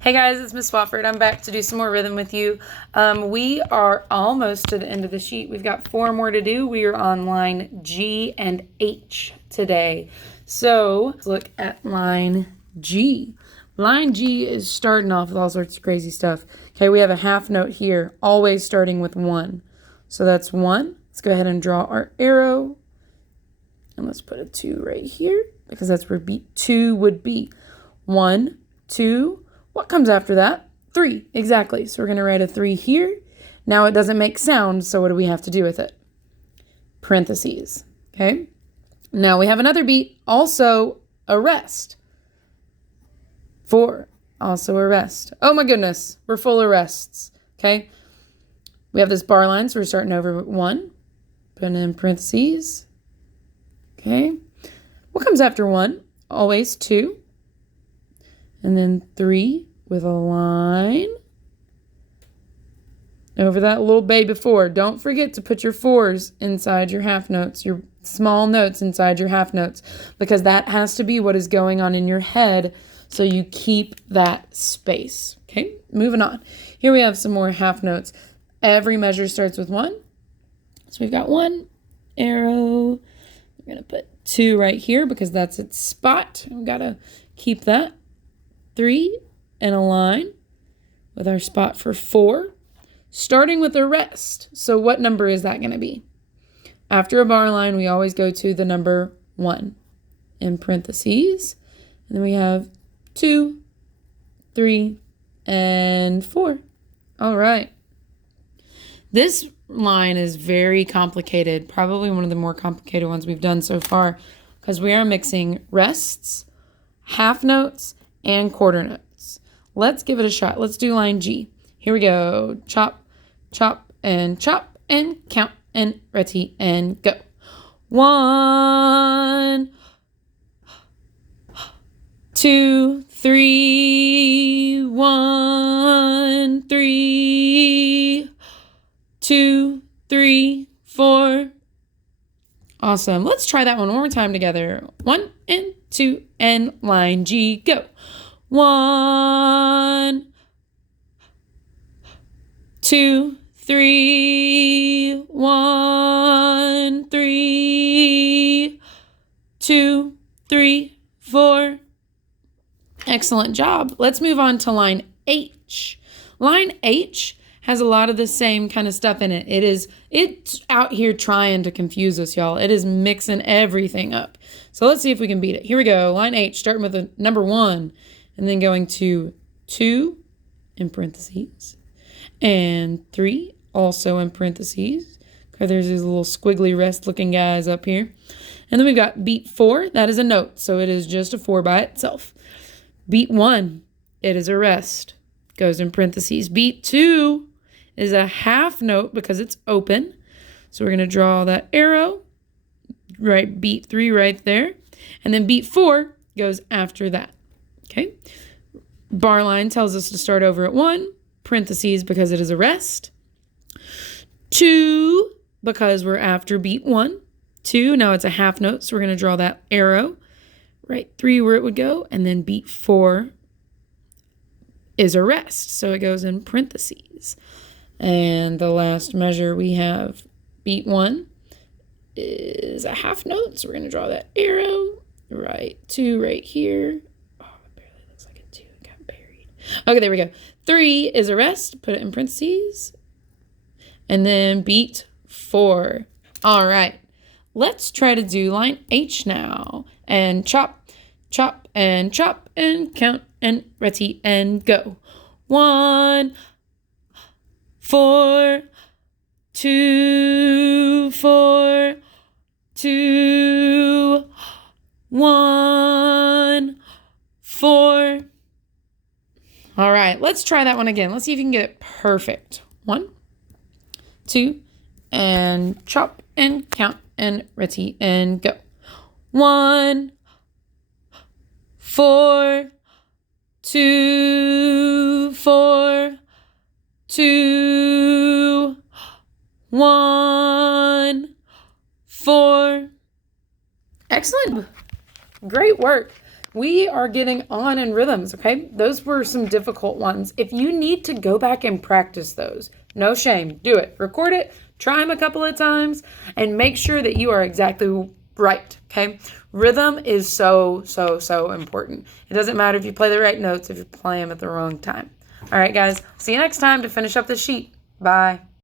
Hey guys, it's Miss Swafford. I'm back to do some more rhythm with you. We are almost to the end of the sheet. We've got 4 more to do. We are on line G and H today. So let's look at line G. Line G is starting off with all sorts of crazy stuff. Okay, we have a half note here, always starting with 1. So that's 1. Let's go ahead and draw our arrow. And let's put a 2 right here because that's where beat 2 would be. 1, 2. What comes after that? 3, exactly. So we're going to write a 3 here. Now it doesn't make sound, so what do we have to do with it? Parentheses, okay? Now we have another beat, also a rest. 4, also a rest. Oh my goodness, we're full of rests, okay? We have this bar line, so we're starting over with 1. Putting in parentheses, okay? What comes after 1? Always 2. And then 3 with a line over that little baby 4. Don't forget to put your 4s inside your half notes, your small notes inside your half notes, because that has to be what is going on in your head, so you keep that space. Okay, moving on. Here we have some more half notes. Every measure starts with 1. So we've got 1 arrow. We're going to put 2 right here because that's its spot. We've got to keep that. 3 and a line with our spot for 4, starting with a rest. So what number is that going to be? After a bar line, we always go to the number 1 in parentheses. And then we have 2, 3, and 4. All right. This line is very complicated, probably one of the more complicated ones we've done so far, because we are mixing rests, half notes, and quarter notes. Let's give it a shot. Let's do line G. Here we go. Chop, chop, and count, and ready, and go. 1, 2, 3, 1, 3, 2, 3, 4. Awesome. Let's try that one more time together. 1 and 2 and line G, go. 1, 2, 3, 1, 3, 2, 3, 4. Excellent job. Let's move on to line H. Line H has a lot of the same kind of stuff in it. It's out here trying to confuse us, y'all. It is mixing everything up. So let's see if we can beat it. Here we go. Line H, starting with the number 1, and then going to 2 in parentheses, and 3 also in parentheses. Okay, there's these little squiggly rest looking guys up here. And then we've got beat 4. That is a note, so it is just a 4 by itself. Beat 1, it is a rest. Goes in parentheses. Beat 2 is a half note because it's open. So we're going to draw that arrow, right? Beat 3 right there. And then beat 4 goes after that. Okay. Bar line tells us to start over at 1, parentheses because it is a rest. 2 because we're after beat 1. 2, now it's a half note, so we're going to draw that arrow, right? 3 where it would go, and then beat 4 is a rest, so it goes in parentheses. And the last measure we have, beat 1 is a half note, so we're going to draw that arrow, right? 2 right here. Oh, it barely looks like a 2. It got buried. Okay, there we go. 3 is a rest. Put it in parentheses. And then beat 4. All right. Let's try to do line H now. And chop, chop, and count, and ready, and go. 1, 4, 2, 4, 2, 1, 4. All right, let's try that one again. Let's see if you can get it perfect. 1, 2, and chop, and count, and ready, and go. 1, 4, 2, 4, 2, 1, 4. Excellent. Great work. we are getting on in rhythms, okay? Those were some difficult ones. If you need to go back and practice those, no shame. Do it. Record it. Try them a couple of times and make sure that you are exactly right, okay? Rhythm is so, so, so important. It doesn't matter if you play the right notes if you play them at the wrong time. All right, guys. See you next time to finish up the sheet. Bye.